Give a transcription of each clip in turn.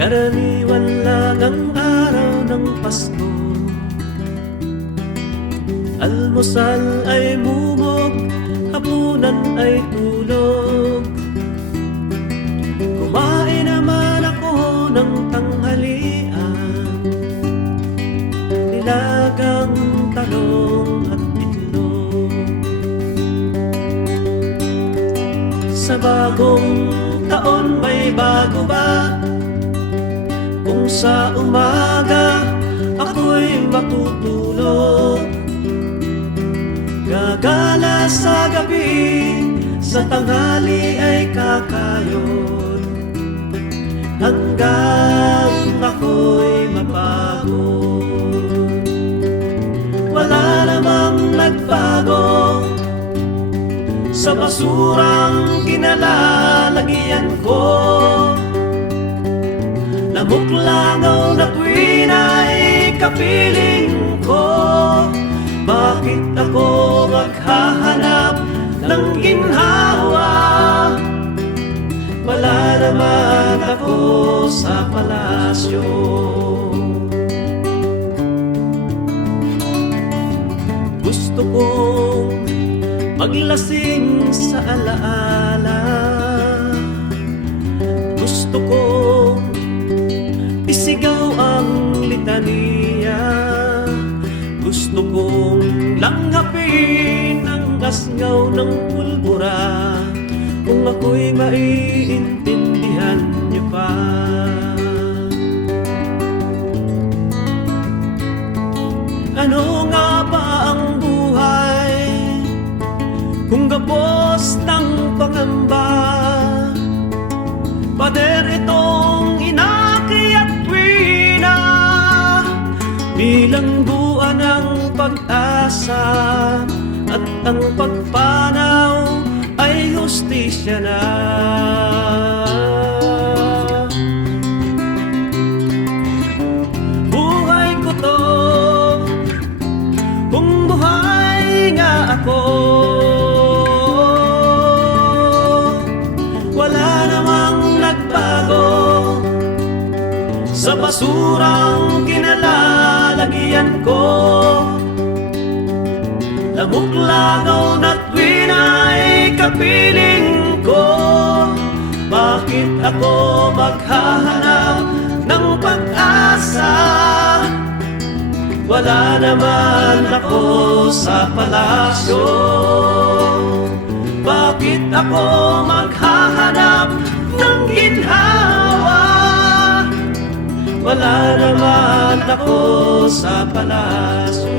Karaniwan lang ang araw ng Pasko. Almusal ay mumog, hapunan ay tulog. Kumain naman ako ng tanghalian, nilagang talong at itlog. Sa bagong taon may bago ba? Kung sa umaga ako'y matutulog, gagala sa gabi, sa tanghali ay kakayod, hanggang ako'y mapagod. Wala namang nagbago sa basurang kinalalagyan ko. Lamok-langaw na tuwin ay kapiling ko. Bakit ako maghahanap ng ginhawa? Wala naman ako sa palasyo. Gusto kong maglasing sa alaala. Gusto kong isigaw ang litanya. Gusto kong langhapin ang asngaw ng pulbura. Kung ako'y maiintindihan niyo pa. Ano nga ba ang buhay kung gapos ng pangamba? Pader itong inaki at tuwina, bilang buwan ng pag-asa, at ang pagpanaw ay hustisya na. Buhay ko to, kung buhay nga ako. Wala namang nagbago sa basurang kinalalagyan ko. Lamok-langaw na tuwin ay kapiling ko. Bakit ako maghahanap ng pag-asa? Wala naman ako sa palasyo. Bakit ako maghahanap ng ginhawa? Wala naman ako sa palasyo.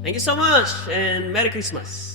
Thank you so much and Merry Christmas.